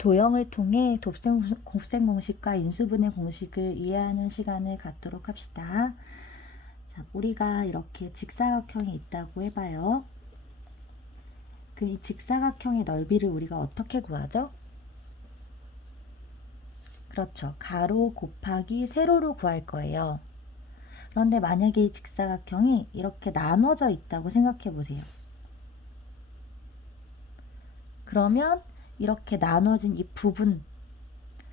도형을 통해 곱셈 공식과 인수분해 공식을 이해하는 시간을 갖도록 합시다. 자, 우리가 이렇게 직사각형이 있다고 해봐요. 그럼 이 직사각형의 넓이를 우리가 어떻게 구하죠? 그렇죠. 가로 곱하기 세로로 구할 거예요. 그런데 만약에 이 직사각형이 이렇게 나눠져 있다고 생각해 보세요. 그러면 이렇게 나눠진 이 부분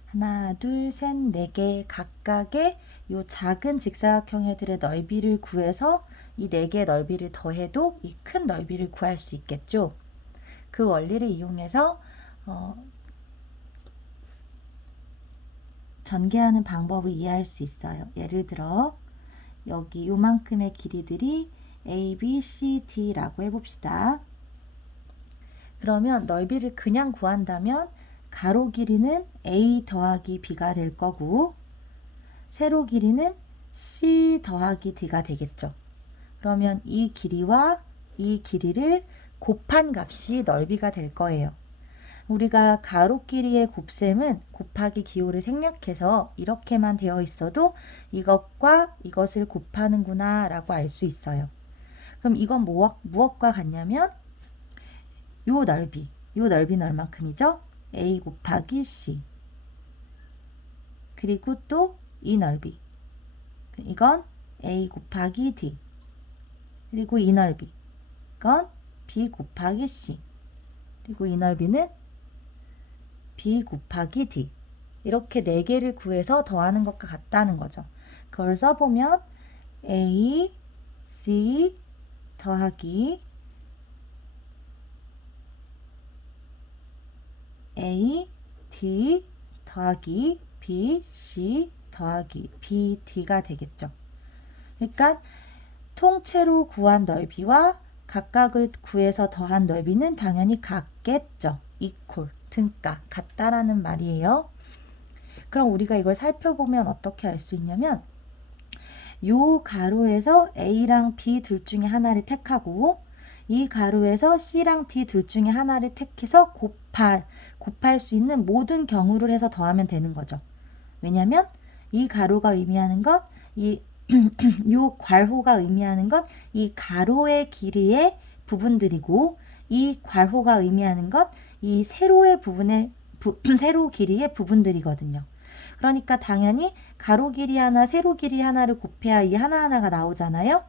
하나, 둘, 셋, 네 개 각각의 이 작은 직사각형들의 넓이를 구해서 이 네 개의 넓이를 더해도 이 큰 넓이를 구할 수 있겠죠. 그 원리를 이용해서 전개하는 방법을 이해할 수 있어요. 예를 들어 여기 요만큼의 길이들이 A, B, C, D라고 해봅시다. 그러면 넓이를 그냥 구한다면 가로 길이는 A 더하기 B가 될 거고 세로 길이는 C 더하기 D가 되겠죠. 그러면 이 길이와 이 길이를 곱한 값이 넓이가 될 거예요. 우리가 가로 길이의 곱셈은 곱하기 기호를 생략해서 이렇게만 되어 있어도 이것과 이것을 곱하는구나 라고 알 수 있어요. 그럼 이건 무엇과 같냐면 요 넓이는 얼만큼이죠? A 곱하기 C. 그리고 또 이 넓이. 이건 A 곱하기 D. 그리고 이 넓이. 이건 B 곱하기 C. 그리고 이 넓이는 B 곱하기 D. 이렇게 4개를 구해서 더하는 것과 같다는 거죠. 그걸 써보면 A, C 더하기 A, D 더하기 B, C 더하기 B, D가 되겠죠. 그러니까 통째로 구한 넓이와 각각을 구해서 더한 넓이는 당연히 같겠죠. equal, 등가, 같다라는 말이에요. 그럼 우리가 이걸 살펴보면 어떻게 알 수 있냐면 요 가로에서 A랑 B 둘 중에 하나를 택하고 이 가로에서 C랑 D 둘 중에 하나를 택해서 곱할 수 있는 모든 경우를 해서 더하면 되는 거죠. 왜냐면 이 가로가 의미하는 건 요 괄호가 의미하는 건 이 가로의 길이의 부분들이고 이 괄호가 의미하는 건 이 세로의 세로 길이의 부분들이거든요. 그러니까 당연히 가로 길이 하나, 세로 길이 하나를 곱해야 이 하나하나가 나오잖아요.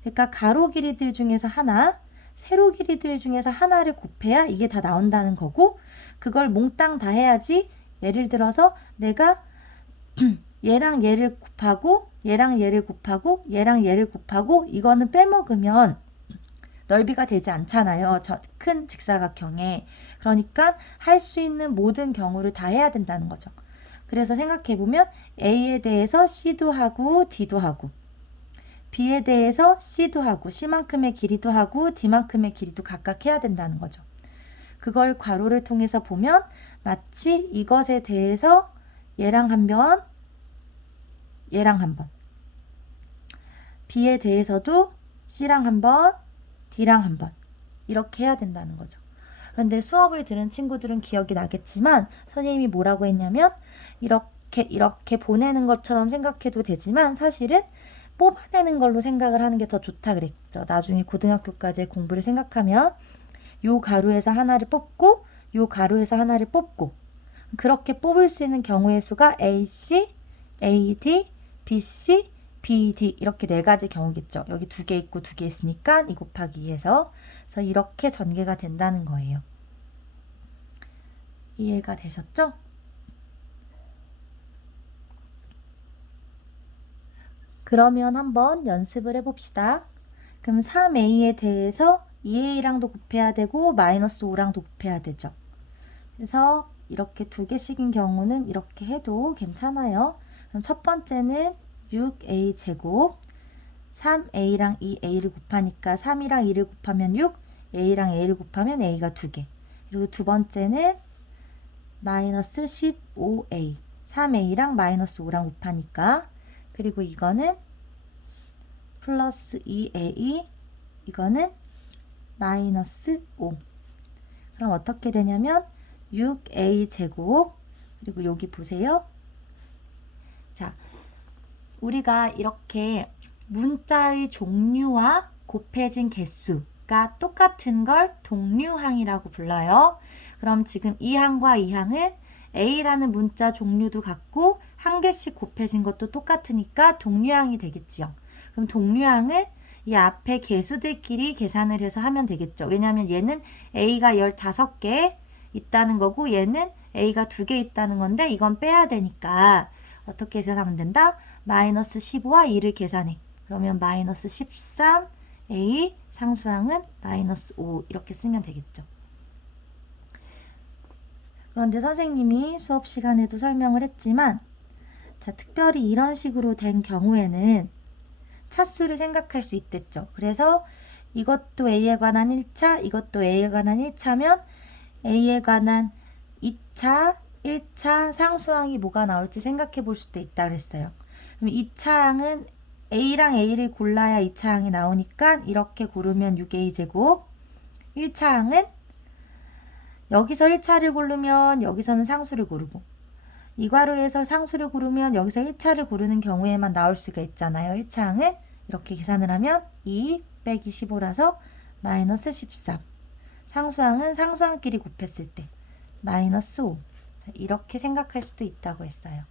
그러니까 가로 길이들 중에서 하나, 세로 길이들 중에서 하나를 곱해야 이게 다 나온다는 거고 그걸 몽땅 다 해야지. 예를 들어서 내가 얘랑 얘를 곱하고 얘랑 얘를 곱하고 얘랑 얘를 곱하고 이거는 빼먹으면 넓이가 되지 않잖아요. 저 큰 직사각형에. 그러니까 할 수 있는 모든 경우를 다 해야 된다는 거죠. 그래서 생각해보면 A에 대해서 C도 하고 D도 하고 B에 대해서 C도 하고 C만큼의 길이도 하고 D만큼의 길이도 각각 해야 된다는 거죠. 그걸 괄호를 통해서 보면 마치 이것에 대해서 얘랑 한 번, 얘랑 한 번, B에 대해서도 C랑 한 번, D랑 한 번 이렇게 해야 된다는 거죠. 그런데 수업을 들은 친구들은 기억이 나겠지만 선생님이 뭐라고 했냐면 이렇게 보내는 것처럼 생각해도 되지만 사실은 뽑아내는 걸로 생각을 하는 게 더 좋다 그랬죠. 나중에 고등학교까지의 공부를 생각하면 요 가로에서 하나를 뽑고 요 가로에서 하나를 뽑고 그렇게 뽑을 수 있는 경우의 수가 AC, AD, BC, BD 이렇게 4가지 경우겠죠. 여기 2개 있고 2개 있으니까 2 곱하기 2해서 그래서 이렇게 전개가 된다는 거예요. 이해가 되셨죠? 그러면 한번 연습을 해봅시다. 그럼 3A에 대해서 2A랑도 곱해야 되고 마이너스 5랑도 곱해야 되죠. 그래서 이렇게 2개씩인 경우는 이렇게 해도 괜찮아요. 그럼 첫 번째는 6A 제곱 3A랑 2A를 곱하니까 3이랑 2를 곱하면 6 A랑 A를 곱하면 A가 2개 그리고 두 번째는 마이너스 15A 3A랑 마이너스 5랑 곱하니까 그리고 이거는 플러스 2A 이거는 마이너스 5 그럼 어떻게 되냐면 6a 제곱. 그리고 여기 보세요. 자, 우리가 이렇게 문자의 종류와 곱해진 개수가 똑같은 걸 동류항이라고 불러요. 그럼 지금 이 항과 이 항은 A라는 문자 종류도 같고 한 개씩 곱해진 것도 똑같으니까 동류항이 되겠지요. 그럼 동류항은 이 앞에 개수들끼리 계산을 해서 하면 되겠죠. 왜냐하면 얘는 A가 15개 있다는 거고 얘는 A가 2개 있다는 건데 이건 빼야 되니까 어떻게 계산하면 된다? 마이너스 15와 2를 계산해. 그러면 마이너스 13, A, 상수항은 마이너스 5 이렇게 쓰면 되겠죠. 그런데 선생님이 수업 시간에도 설명을 했지만 자, 특별히 이런 식으로 된 경우에는 차수를 생각할 수 있댔죠. 그래서 이것도 A에 관한 1차, 이것도 A에 관한 1차면 A에 관한 2차, 1차 상수항이 뭐가 나올지 생각해 볼 수도 있다 그랬어요. 그럼 2차항은 A랑 A를 골라야 2차항이 나오니까 이렇게 고르면 6A 제곱. 1차항은 여기서 1차를 고르면 여기서는 상수를 고르고 이 괄호에서 상수를 고르면 여기서 1차를 고르는 경우에만 나올 수가 있잖아요. 1차항은 이렇게 계산을 하면 2 빼기 15라서 마이너스 13. 상수항은 상수항끼리 곱했을 때 마이너스 5. 이렇게 생각할 수도 있다고 했어요.